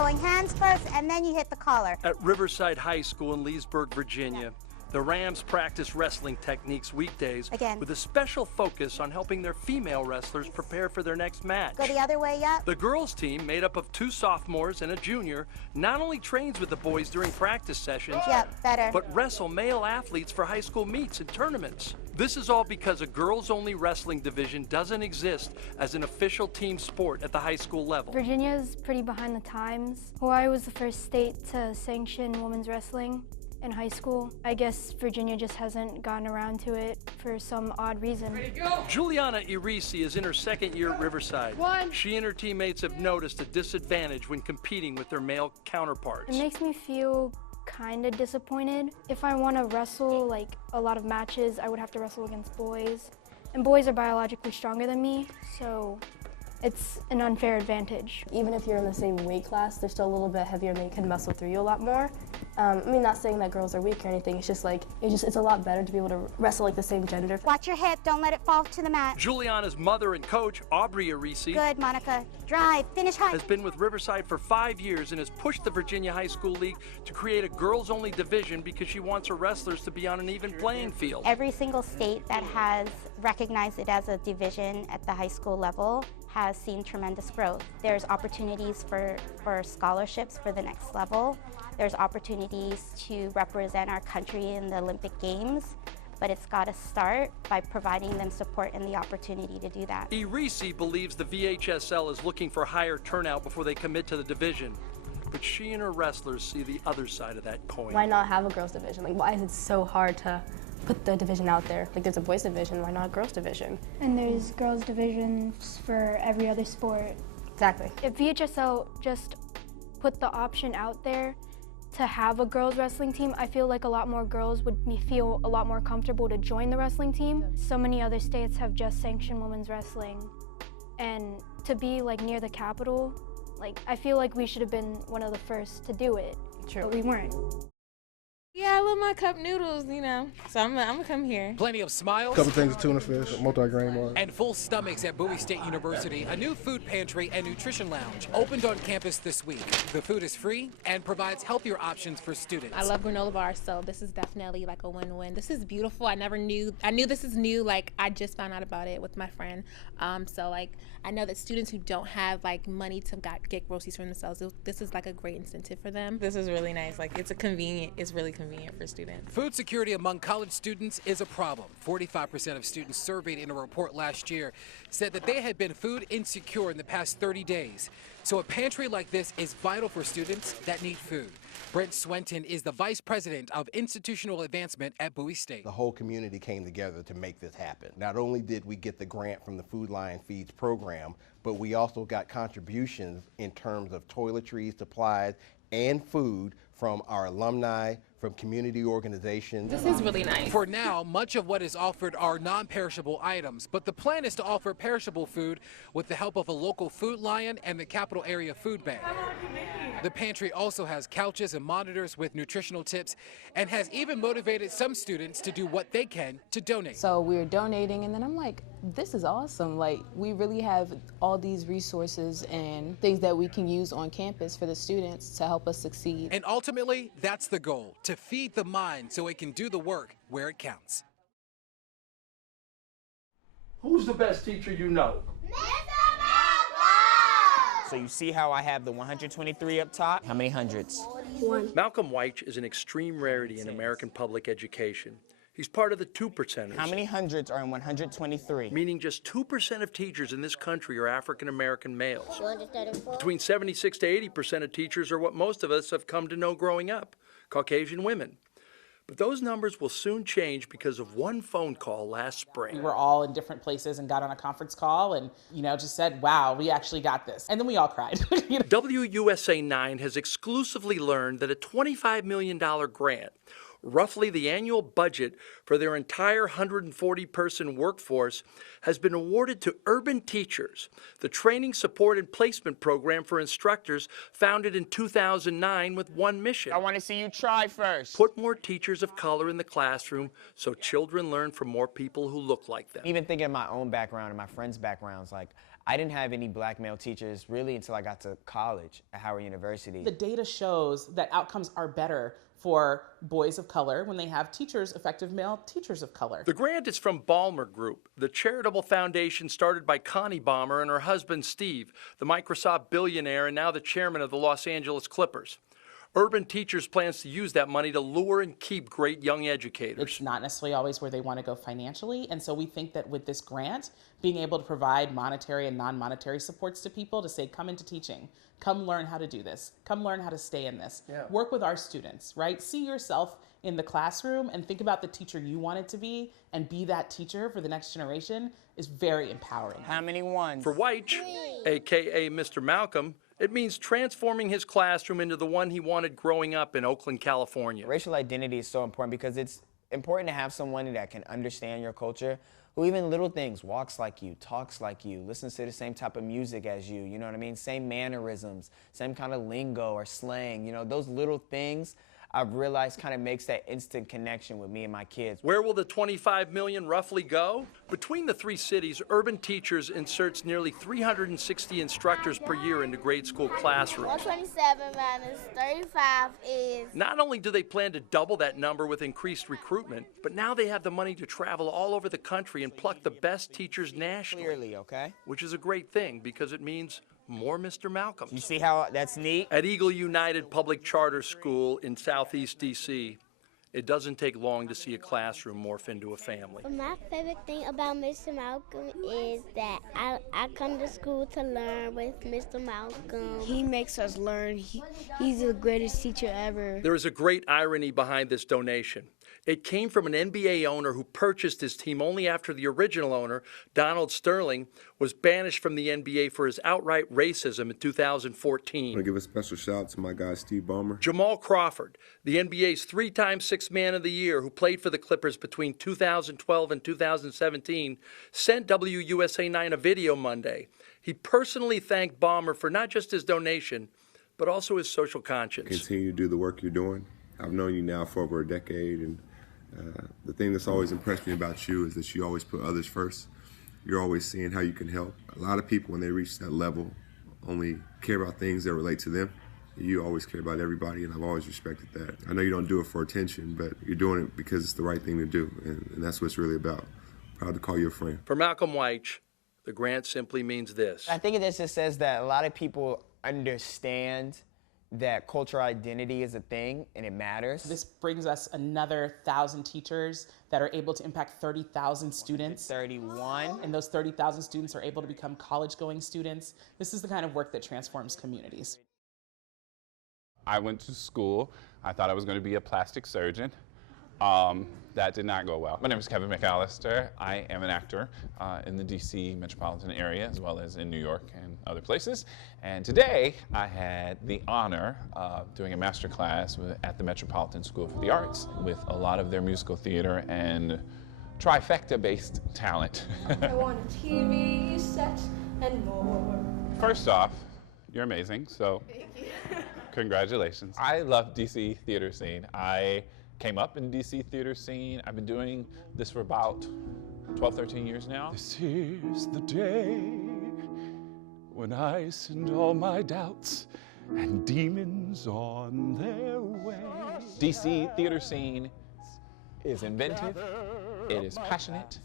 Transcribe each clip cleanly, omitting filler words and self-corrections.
going hands first, and then you hit the collar. At Riverside High School in Leesburg, Virginia, the Rams practice wrestling techniques weekdays with a special focus on helping their female wrestlers prepare for their next match. Go the other way, yep. The girls team, made up of 2 sophomores and a junior, not only trains with the boys during practice sessions, but wrestle male athletes for high school meets and tournaments. This is all because a girls-only wrestling division doesn't exist as an official team sport at the high school level. Virginia is pretty behind the times. Hawaii was the first state to sanction women's wrestling in high school. I guess Virginia just hasn't gotten around to it for some odd reason. Juliana Irisi is in her 2nd year at Riverside. She and her teammates have noticed a disadvantage when competing with their male counterparts. It makes me feel kind of disappointed. If I want to wrestle like a lot of matches, I would have to wrestle against boys. And boys are biologically stronger than me, so it's an unfair advantage. Even if you're in the same weight class, they're still a little bit heavier and they can muscle through you a lot more. I mean, not saying that girls are weak or anything, it's just like, it's a lot better to be able to wrestle like the same gender. Watch your hip, don't let it fall to the mat. Juliana's mother and coach, Aubrey Irisi, Good, Monica. Drive, finish hard. has been with Riverside for 5 years and has pushed the Virginia High School League to create a girls-only division because she wants her wrestlers to be on an even playing field. Every single state that has recognized it as a division at the high school level has seen tremendous growth. There's opportunities for scholarships for the next level. There's opportunities to represent our country in the Olympic Games, but it's got to start by providing them support and the opportunity to do that. Irisi believes the VHSL is looking for higher turnout before they commit to the division, but she and her wrestlers see the other side of that coin. Why not have a girls division? Like, why is it so hard to put the division out there? Like, there's a boys division, why not a girls division? And there's girls divisions for every other sport. Exactly. If VHSL just put the option out there to have a girls wrestling team, I feel like a lot more girls would feel a lot more comfortable to join the wrestling team. So many other states have just sanctioned women's wrestling. And to be like near the capital, like I feel like we should have been one of the first to do it. True. But we weren't. Yeah, I love my cup noodles, you know, so I'm gonna come here. Plenty of smiles. Couple things of tuna fish, multi-grain bar. And full stomachs at Bowie State University. A new food pantry and nutrition lounge opened on campus this week. The food is free and provides healthier options for students. I love granola bars, so this is definitely like a win-win. This is beautiful. I knew this is new. Like, I just found out about it with my friend. So like, I know that students who don't have like money to get groceries for themselves, this is like a great incentive for them. This is really nice. Like, it's really convenient for students. Food security among college students is a problem. 45% of students surveyed in a report last year said that they had been food insecure in the past 30 days. So a pantry like this is vital for students that need food. Brent Swenton is the Vice President of Institutional Advancement at Bowie State. The whole community came together to make this happen. Not only did we get the grant from the Food Lion Feeds program, but we also got contributions in terms of toiletries, supplies, and food from our alumni, from community organizations. This is really nice. For now, much of what is offered are non-perishable items, but the plan is to offer perishable food with the help of a local Food Lion and the Capital Area Food Bank. The pantry also has couches and monitors with nutritional tips and has even motivated some students to do what they can to donate. So we're donating, and then I'm like, this is awesome. Like, we really have all these resources and things that we can use on campus for the students to help us succeed. And ultimately, that's the goal, to feed the mind so it can do the work where it counts. Who's the best teacher you know? So you see how I have the 123 up top? How many hundreds? 1. Malcolm Weich is an extreme rarity in American public education. He's part of the 2%ers. How many hundreds are in 123? Meaning just 2% of teachers in this country are African-American males. Between 76 to 80% of teachers are what most of us have come to know growing up, Caucasian women. But those numbers will soon change because of one phone call last spring. We were all in different places and got on a conference call and, just said, wow, we actually got this. And then we all cried. WUSA 9 has exclusively learned that a $25 million grant Roughly the annual budget for their entire 140-person workforce has been awarded to Urban Teachers, the training, support, and placement program for instructors founded in 2009 with one mission. I want to see you try first. Put more teachers of color in the classroom so children learn from more people who look like them. Even thinking of my own background and my friends' backgrounds, like I didn't have any black male teachers really until I got to college at Howard University. The data shows that outcomes are better for boys of color when they have teachers, effective male teachers of color. The grant is from Ballmer Group, the charitable foundation started by Connie Ballmer and her husband Steve, the Microsoft billionaire and now the chairman of the Los Angeles Clippers. Urban Teachers plans to use that money to lure and keep great young educators. It's not necessarily always where they want to go financially, and so we think that with this grant, being able to provide monetary and non-monetary supports to people to say, come into teaching, come learn how to do this, come learn how to stay in this, work with our students, right? See yourself in the classroom and think about the teacher you wanted to be and be that teacher for the next generation is very empowering. How many ones? For Weich, aka Mr. Malcolm, it means transforming his classroom into the one he wanted growing up in Oakland, California. Racial identity is so important because it's important to have someone that can understand your culture, who even little things, walks like you, talks like you, listens to the same type of music as you know what I mean? Same mannerisms, same kind of lingo or slang, you know, those little things I've realized kind of makes that instant connection with me and my kids. Where will the $25 million roughly go? Between the three cities, Urban Teachers inserts nearly 360 instructors per year into grade school classrooms. 127 minus 35 is... Not only do they plan to double that number with increased recruitment, but now they have the money to travel all over the country and pluck the best teachers nationally. Clearly, okay? Which is a great thing because it means more Mr. Malcolms. You see how that's neat? At Eagle United Public Charter School in Southeast D.C., it doesn't take long to see a classroom morph into a family. My favorite thing about Mr. Malcolm is that I come to school to learn with Mr. Malcolm. He makes us learn. He's the greatest teacher ever. There is a great irony behind this donation. It came from an NBA owner who purchased his team only after the original owner, Donald Sterling, was banished from the NBA for his outright racism in 2014. I want to give a special shout out to my guy, Steve Ballmer. Jamal Crawford, the NBA's three-time Sixth Man of the Year who played for the Clippers between 2012 and 2017, sent WUSA 9 a video Monday. He personally thanked Ballmer for not just his donation, but also his social conscience. Continue to do the work you're doing. I've known you now for over a decade, and the thing that's always impressed me about you is that you always put others first. You're always seeing how you can help. A lot of people, when they reach that level, only care about things that relate to them. You always care about everybody, and I've always respected that. I know you don't do it for attention, but you're doing it because it's the right thing to do, and that's what it's really about. Proud to call you a friend. For Malcolm Weich, the grant simply means this. I think it just says that a lot of people understand that cultural identity is a thing and it matters. This brings us another 1,000 teachers that are able to impact 30,000 students. 31. And those 30,000 students are able to become college-going students. This is the kind of work that transforms communities. I went to school. I thought I was going to be a plastic surgeon. That did not go well. My name is Kevin McAllister. I am an actor in the DC metropolitan area as well as in New York and other places. And today I had the honor of doing a master class at the Metropolitan School for the Arts with a lot of their musical theater and trifecta-based talent. I want a TV set and more. First off, you're amazing, so congratulations. I love DC theater scene. I came up in DC theater scene. I've been doing this for about 12, 13 years now. This is the day when I send all my doubts and demons on their way. DC theater scene is inventive, it is passionate,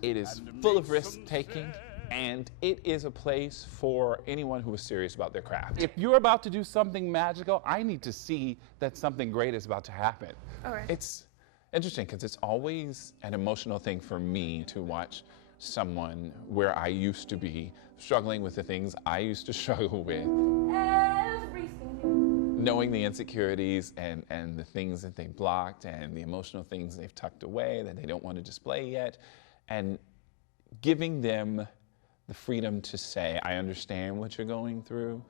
it is full of risk-taking, and it is a place for anyone who is serious about their craft. If you're about to do something magical, I need to see that something great is about to happen. All right. It's interesting because it's always an emotional thing for me to watch someone where I used to be struggling with the things I used to struggle with. Knowing the insecurities and the things that they blocked and the emotional things they've tucked away that they don't want to display yet, and giving them the freedom to say, I understand what you're going through.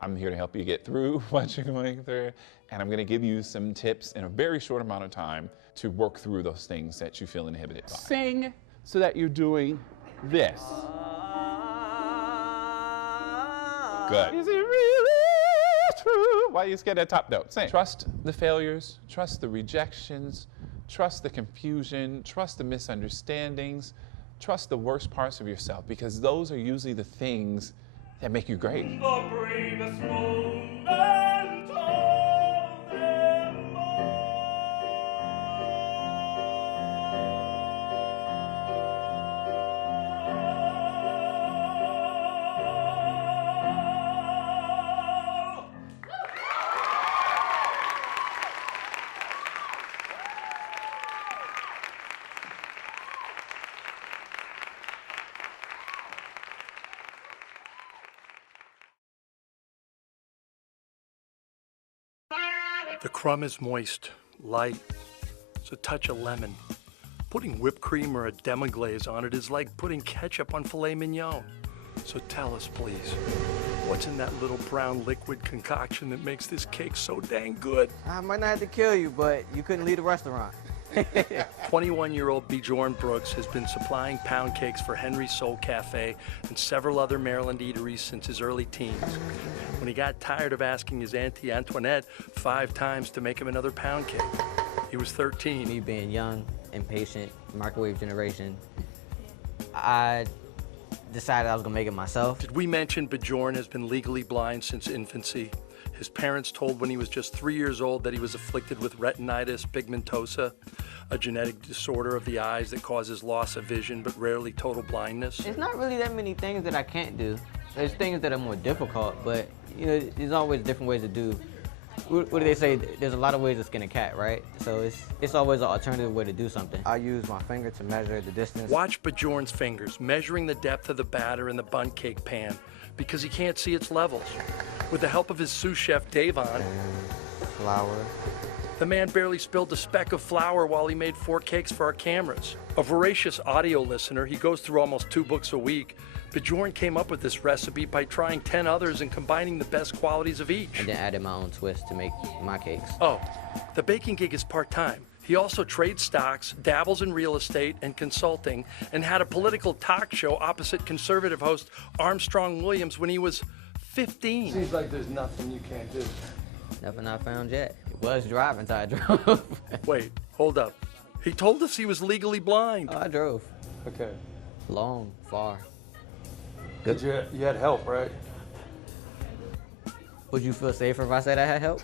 I'm here to help you get through what you're going through, and I'm going to give you some tips in a very short amount of time to work through those things that you feel inhibited by. Sing so that you're doing this. Good. Is it really true? Why you scared that top note? Sing. Trust the failures, trust the rejections, trust the confusion, trust the misunderstandings, trust the worst parts of yourself, because those are usually the things that make you great. The bravest moment of them The crumb is moist, light. It's a touch of lemon. Putting whipped cream or a demi-glaze on it is like putting ketchup on filet mignon. So tell us, please, what's in that little brown liquid concoction that makes this cake so dang good? I might not have to kill you, but you couldn't leave the restaurant. 21-year-old Bjorn Brooks has been supplying pound cakes for Henry's Soul Cafe and several other Maryland eateries since his early teens. When he got tired of asking his Auntie Antoinette 5 times to make him another pound cake, he was 13. Me being young, impatient, microwave generation, I decided I was gonna make it myself. Did we mention Bjorn has been legally blind since infancy? His parents told when he was just 3 years old that he was afflicted with retinitis pigmentosa, a genetic disorder of the eyes that causes loss of vision but rarely total blindness. There's not really that many things that I can't do. There's things that are more difficult, but you know, there's always different ways to do. What do they say? There's a lot of ways to skin a cat, right? So it's always an alternative way to do something. I use my finger to measure the distance. Watch Bjorn's fingers measuring the depth of the batter in the bundt cake pan because he can't see its levels. With the help of his sous chef, Davon, flour. The man barely spilled a speck of flour while he made 4 cakes for our cameras. A voracious audio listener, he goes through almost 2 books a week. Bjorn came up with this recipe by trying 10 others and combining the best qualities of each. And then added my own twist to make my cakes. Oh, the baking gig is part-time. He also trades stocks, dabbles in real estate and consulting, and had a political talk show opposite conservative host Armstrong Williams when he was 15. Seems like there's nothing you can't do. Nothing I found yet. It was driving until I drove. Wait, hold up. He told us he was legally blind. Oh, I drove. Okay. Long, far. Good. You had help, right? Would you feel safer if I said I had help?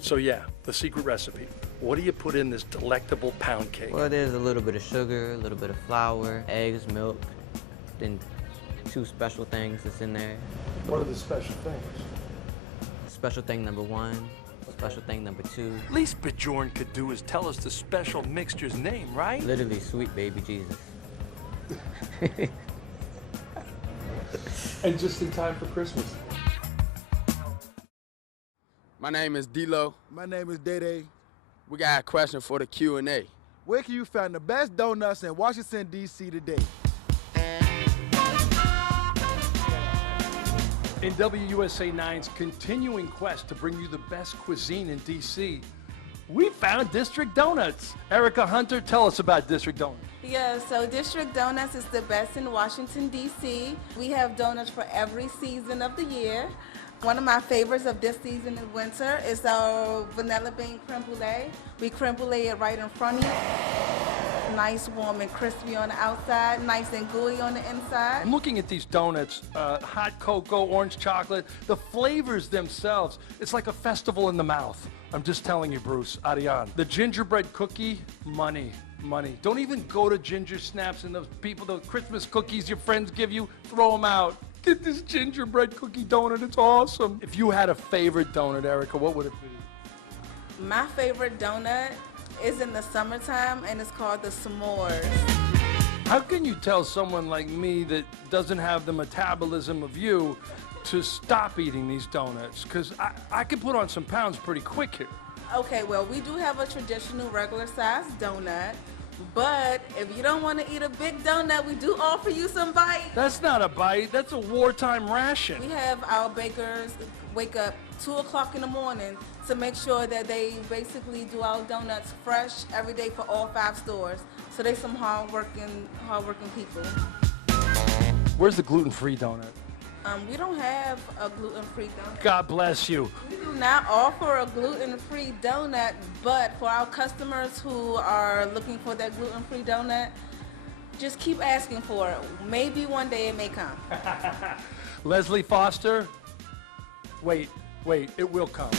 So yeah, the secret recipe. What do you put in this delectable pound cake? Well, there's a little bit of sugar, a little bit of flour, eggs, milk, then 2 special things that's in there. What are the special things? Special thing number 1, special thing number 2. Least Bjorn could do is tell us the special mixture's name, right? Literally, sweet baby Jesus. And just in time for Christmas. My name is D-Lo. My name is Day-Day. We got a question for the Q&A. Where can you find the best donuts in Washington, D.C. today? In WUSA 9's continuing quest to bring you the best cuisine in D.C., we found District Donuts. Erica Hunter, tell us about District Donuts. Yeah, so District Donuts is the best in Washington, D.C. We have donuts for every season of the year. One of my favorites of this season in winter is our vanilla bean creme brulee. We creme brulee it right in front of you. Nice, warm, and crispy on the outside, nice and gooey on the inside. I'm looking at these donuts, hot cocoa, orange chocolate, the flavors themselves. It's like a festival in the mouth. I'm just telling you, Bruce, Ariane. The gingerbread cookie, money. Don't even go to Ginger Snaps and those Christmas cookies your friends give you, throw them out. Get this gingerbread cookie donut, it's awesome. If you had a favorite donut, Erica, what would it be? My favorite donut is in the summertime, and it's called the s'mores. How can you tell someone like me that doesn't have the metabolism of you to stop eating these donuts? Because I can put on some pounds pretty quick here. Okay, well, we do have a traditional regular size donut. But if you don't want to eat a big donut, we do offer you some bites. That's not a bite, that's a wartime ration. We have our bakers wake up 2 o'clock in the morning to make sure that they basically do our donuts fresh every day for all 5 stores. So they some hard-working people. Where's the gluten-free donut? We don't have a gluten-free donut. God bless you. We do not offer a gluten-free donut, but for our customers who are looking for that gluten-free donut, just keep asking for it. Maybe one day it may come. Leslie Foster, wait, it will come.